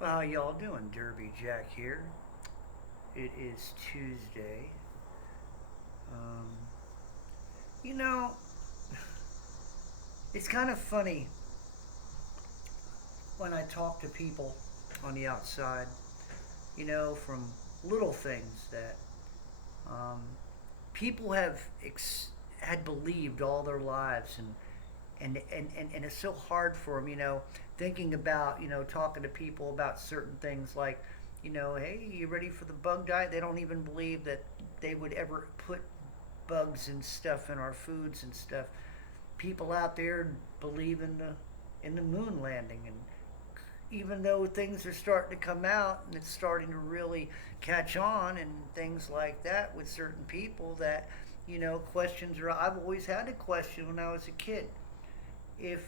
Well, how y'all doing? Derby Jack here. It is Tuesday. Um, you know, it's kind of funny when I talk to people on the outside, from little things that um, people had believed all their lives, and it's so hard for them, thinking about, talking to people about certain things like, hey, you ready for the bug diet? They don't even believe that they would ever put bugs and stuff in our foods and stuff. People out there believe in the moon landing, and even though things are starting to come out and it's starting to really catch on and things like that with certain people that questions are. I've always had a question when I was a kid. If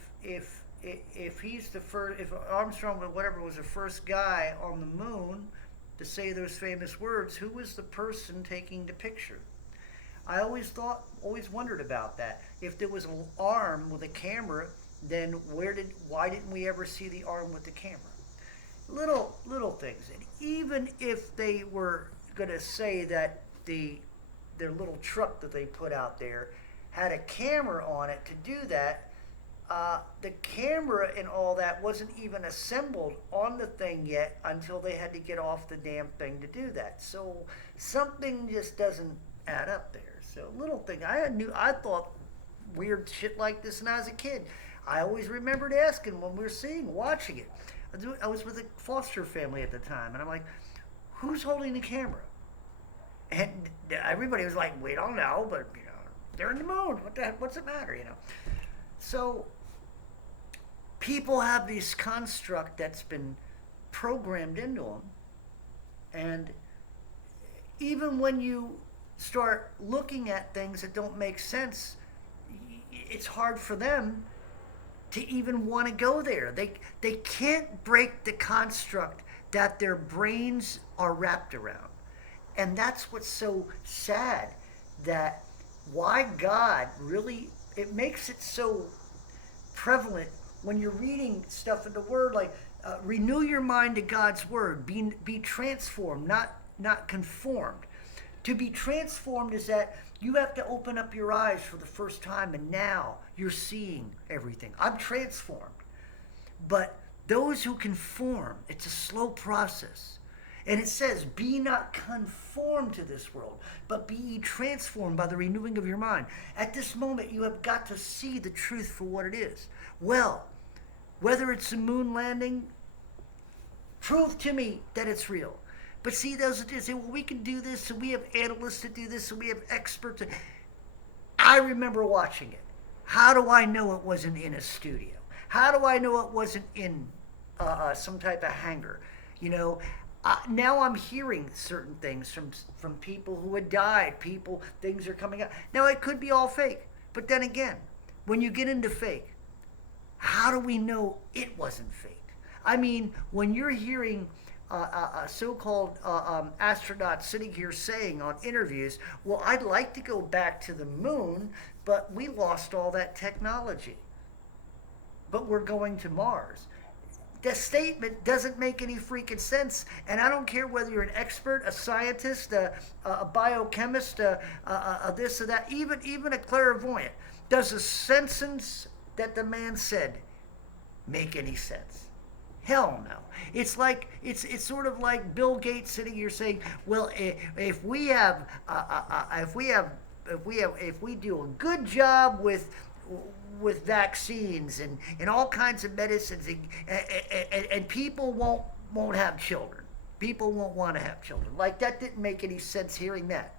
he's the first, if Armstrong or whatever was the first guy on the moon to say those famous words, who was the person taking the picture? I always wondered about that. If there was an arm with a camera, then why didn't we ever see the arm with the camera? Little things. And even if they were going to say that their little truck that they put out there had a camera on it to do that, the camera and all that wasn't even assembled on the thing yet until they had to get off the damn thing to do that. So something just doesn't add up there. So little thing. I thought weird shit like this when I was a kid. I always remembered asking when we were watching it. I was with a foster family at the time, and I'm like, who's holding the camera? And everybody was like, we don't know, but they're in the moon. What's it matter? So people have this construct that's been programmed into them, and even when you start looking at things that don't make sense, it's hard for them to even want to go there. They can't break the construct that their brains are wrapped around. And that's what's so sad, that why God really, it makes it so prevalent when you're reading stuff in the Word, like renew your mind to God's Word, be transformed, not conformed. To be transformed is that you have to open up your eyes for the first time, and now you're seeing everything. I'm transformed. But those who conform, it's a slow process. And it says, be not conformed to this world, but be ye transformed by the renewing of your mind. At this moment, you have got to see the truth for what it is. Well, whether it's a moon landing, prove to me that it's real. But see, those that say, well, we can do this, and we have analysts to do this, and we have experts. I remember watching it. How do I know it wasn't in a studio? How do I know it wasn't in some type of hangar? Now I'm hearing certain things from people who had died. Things are coming out. Now, it could be all fake. But then again, when you get into fake, how do we know it wasn't fake? I mean, when you're hearing so-called astronauts sitting here saying on interviews, well, I'd like to go back to the moon, but we lost all that technology. But we're going to Mars. The statement doesn't make any freaking sense, and I don't care whether you're an expert, a scientist, a biochemist, this or that, even a clairvoyant. Does the sentence that the man said make any sense? Hell no. It's sort of like Bill Gates sitting here saying, "Well, if we do a good job with vaccines and all kinds of medicines, and people won't have children. People won't want to have children." Like, that didn't make any sense hearing that.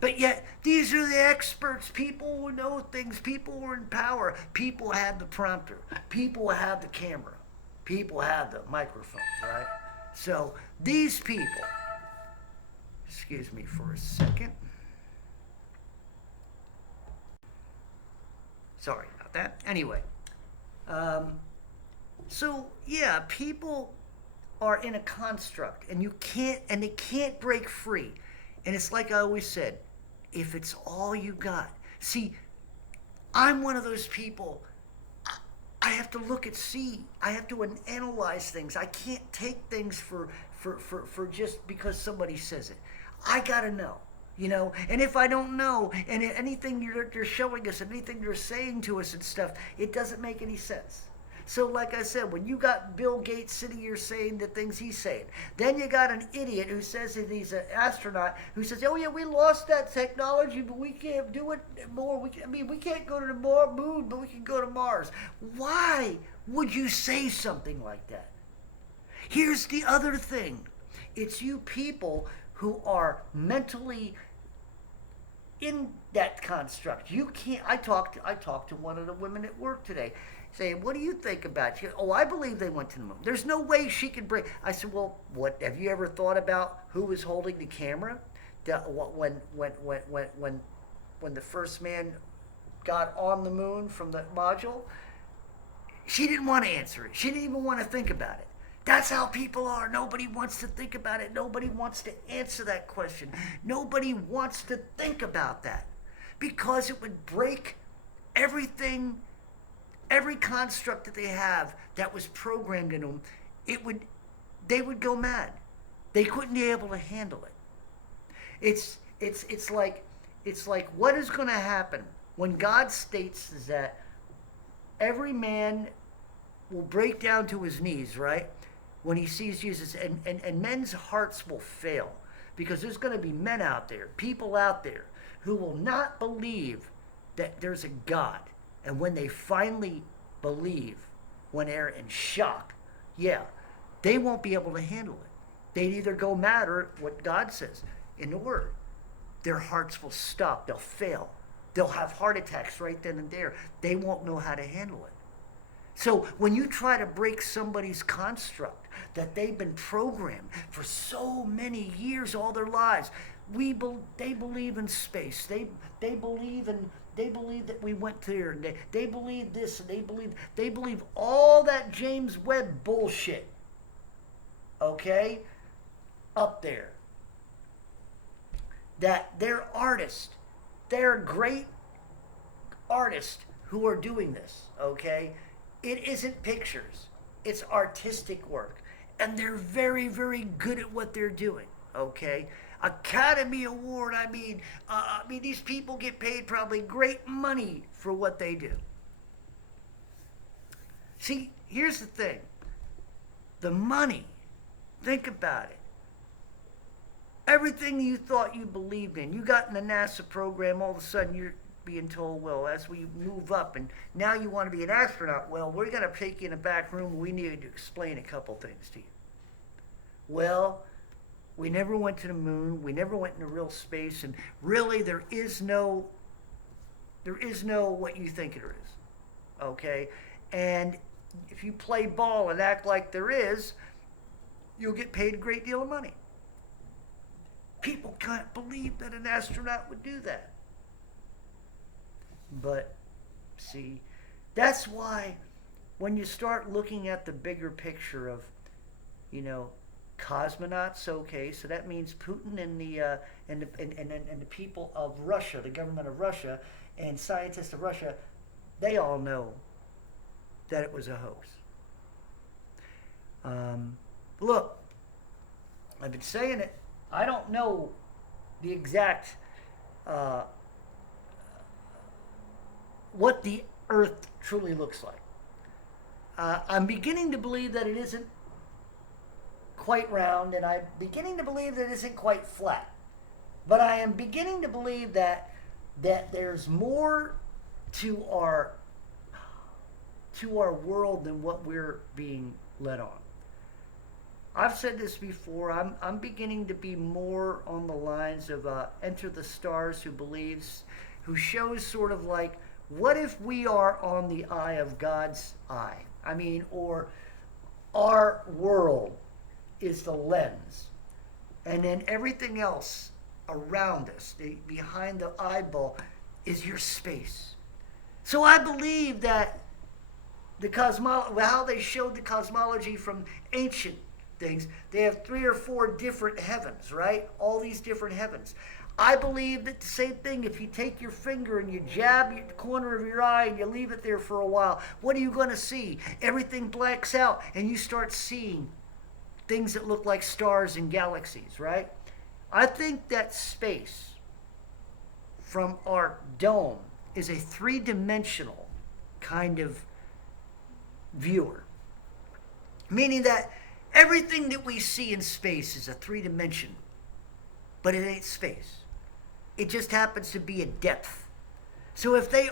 But yet, these are the experts, people who know things, people who are in power, people have the prompter, people have the camera, people have the microphone, right? So these people, excuse me for a second. Sorry about that. Anyway, so yeah, people are in a construct, and they can't break free. And it's like I always said, if it's all you got. See, I'm one of those people. I have to look at see. I have to analyze things. I can't take things for just because somebody says it. I gotta know. And if I don't know, and anything they're showing us, anything they're saying to us and stuff, it doesn't make any sense. So like I said, when you got Bill Gates sitting here saying the things he's saying, then you got an idiot who says that he's an astronaut who says, oh yeah, we lost that technology, but we can't do it more. We can't go to the moon, but we can go to Mars. Why would you say something like that? Here's the other thing. It's you people who are mentally in that construct. You can't. I talked to one of the women at work today, saying, "What do you think about it?" Oh, I believe they went to the moon. There's no way she could bring. I said, "Well, what? Have you ever thought about who was holding the camera? When the first man got on the moon from the module?" She didn't want to answer it. She didn't even want to think about it. That's how people are. Nobody wants to think about it. Nobody wants to answer that question. Nobody wants to think about that because it would break everything, every construct that they have that was programmed in them. They would go mad. They couldn't be able to handle it. It's like what is going to happen when God states that every man will break down to his knees, right? When he sees Jesus, and men's hearts will fail because there's going to be men out there, people out there who will not believe that there's a God. And when they finally believe, when they're in shock, they won't be able to handle it. They'd either go mad or what God says in the Word. Their hearts will stop. They'll fail. They'll have heart attacks right then and there. They won't know how to handle it. So when you try to break somebody's construct that they've been programmed for so many years, all their lives, they believe in space. They believe that we went there. And they believe this, and they believe all that James Webb bullshit. Okay, up there. That they're artists. They're great artists who are doing this. Okay. It isn't pictures. It's artistic work. And they're very, very good at what they're doing, okay? Academy Award, I mean, these people get paid probably great money for what they do. See, here's the thing. The money, think about it. Everything you thought you believed in, you got in the NASA program, all of a sudden you're being told, well, as we move up and now you want to be an astronaut, well, we're going to take you in a back room. We need to explain a couple things to you. Well, we never went to the moon. We never went into real space. And really, there is no what you think there is. Okay? And if you play ball and act like there is, you'll get paid a great deal of money. People can't believe that an astronaut would do that. But, see, that's why when you start looking at the bigger picture of, cosmonauts, okay, so that means Putin and the people of Russia, the government of Russia, and scientists of Russia, they all know that it was a hoax. Look, I've been saying it. I don't know the exact what the Earth truly looks like. I'm beginning to believe that it isn't quite round, and I'm beginning to believe that it isn't quite flat. But I am beginning to believe that there's more to our world than what we're being led on. I've said this before. I'm beginning to be more on the lines of Enter the Stars, who shows sort of like, what if we are on the eye of God's eye? I mean, or our world is the lens, and then everything else around us, behind the eyeball, is your space. So I believe that how they showed the cosmology from ancient things, they have 3 or 4 different heavens, right? All these different heavens. I believe that the same thing, if you take your finger and you jab the corner of your eye and you leave it there for a while, what are you going to see? Everything blacks out and you start seeing things that look like stars and galaxies, right? I think that space from our dome is a three-dimensional kind of viewer, meaning that everything that we see in space is a three-dimension, but it ain't space. It just happens to be a depth. So if they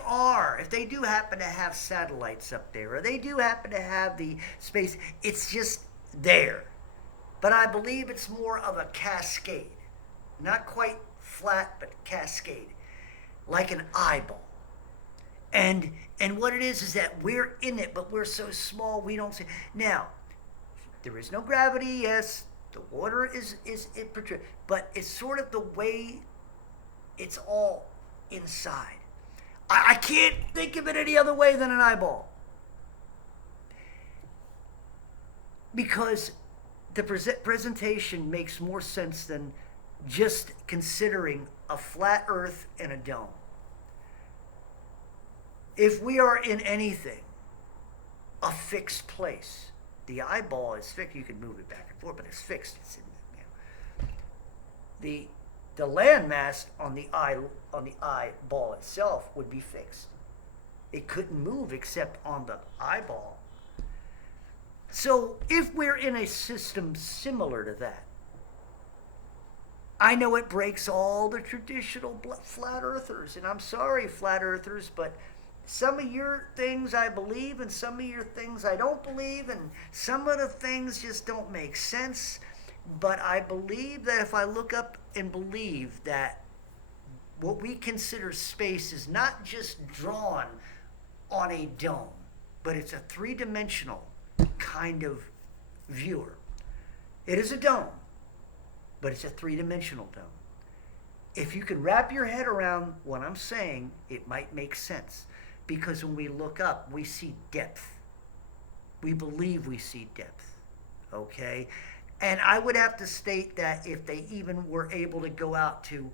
do happen to have satellites up there, or they do happen to have the space, it's just there. But I believe it's more of a cascade. Not quite flat, but cascade. Like an eyeball. And what it is that we're in it, but we're so small we don't see. Now, there is no gravity, yes. The water is but it's sort of the way it's all inside. I can't think of it any other way than an eyeball. Because the presentation makes more sense than just considering a flat earth and a dome. If we are in anything, a fixed place, the eyeball is fixed. You can move it back and forth, but it's fixed. It's in, the landmass on the eyeball itself would be fixed. It couldn't move except on the eyeball. So if we're in a system similar to that, I know it breaks all the traditional flat earthers, and I'm sorry, flat earthers, but some of your things I believe, and some of your things I don't believe, and some of the things just don't make sense. But I believe that if I look up and believe that what we consider space is not just drawn on a dome, but it's a three-dimensional kind of viewer. It is a dome, but it's a three-dimensional dome. If you can wrap your head around what I'm saying, it might make sense. Because when we look up, we see depth. We believe we see depth. Okay? And I would have to state that if they even were able to go out to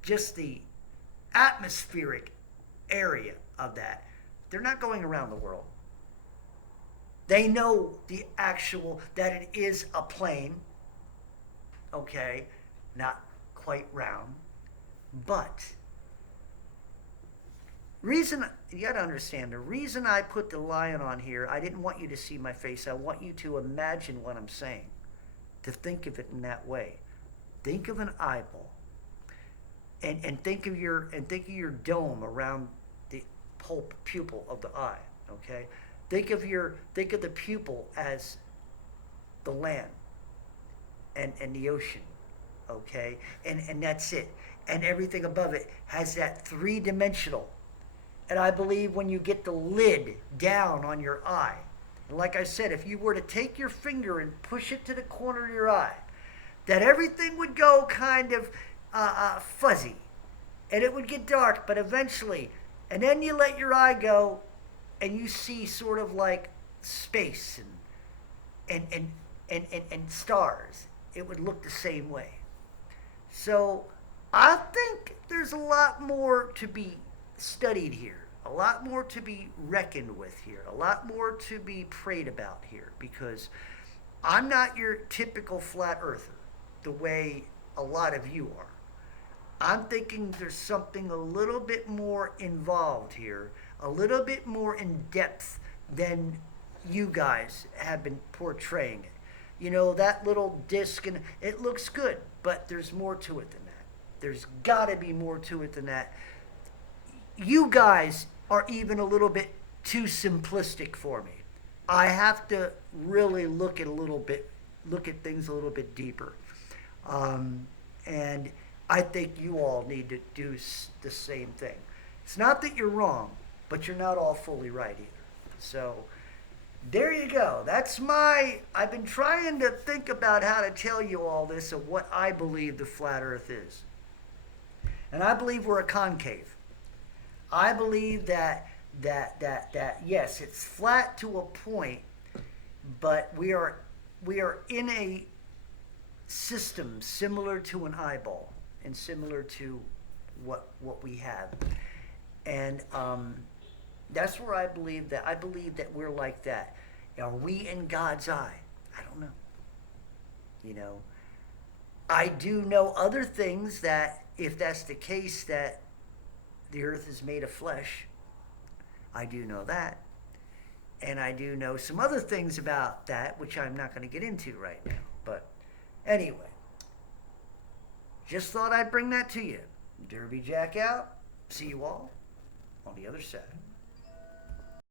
just the atmospheric area of that, they're not going around the world. They know the actual, that it is a plane, okay, not quite round, but reason, you got to understand, the reason I put the lion on here, I didn't want you to see my face. I want you to imagine what I'm saying, to think of it in that way. Think of an eyeball, and think of your dome around the whole pupil of the eye. Okay, think of the pupil as the land and the ocean. Okay, and that's it. And everything above it has that three-dimensional. And I believe when you get the lid down on your eye, and like I said, if you were to take your finger and push it to the corner of your eye, that everything would go kind of fuzzy, and it would get dark, but eventually, and then you let your eye go, and you see sort of like space and stars. It would look the same way. So I think there's a lot more to be studied here, a lot more to be reckoned with here, a lot more to be prayed about here, because I'm not your typical flat earther the way a lot of you are. I'm thinking there's something a little bit more involved here, a little bit more in depth than you guys have been portraying it. You know, that little disc, and it looks good, but there's more to it than that. There's got to be more to it than that. You guys are even a little bit too simplistic for me. I have to really look at things a little bit deeper. And I think you all need to do the same thing. It's not that you're wrong, but you're not all fully right either. So there you go. I've been trying to think about how to tell you all this of what I believe the flat earth is. And I believe we're a concave. I believe that yes, it's flat to a point, but we are in a system similar to an eyeball. and similar to what we have. And that's where I believe that we're like that. Are we in God's eye? I don't know. You know, I do know other things that if that's the case, that the earth is made of flesh. I do know that. And I do know some other things about that, which I'm not going to get into right now. But anyway, just thought I'd bring that to you. Derby Jack out. See you all on the other side.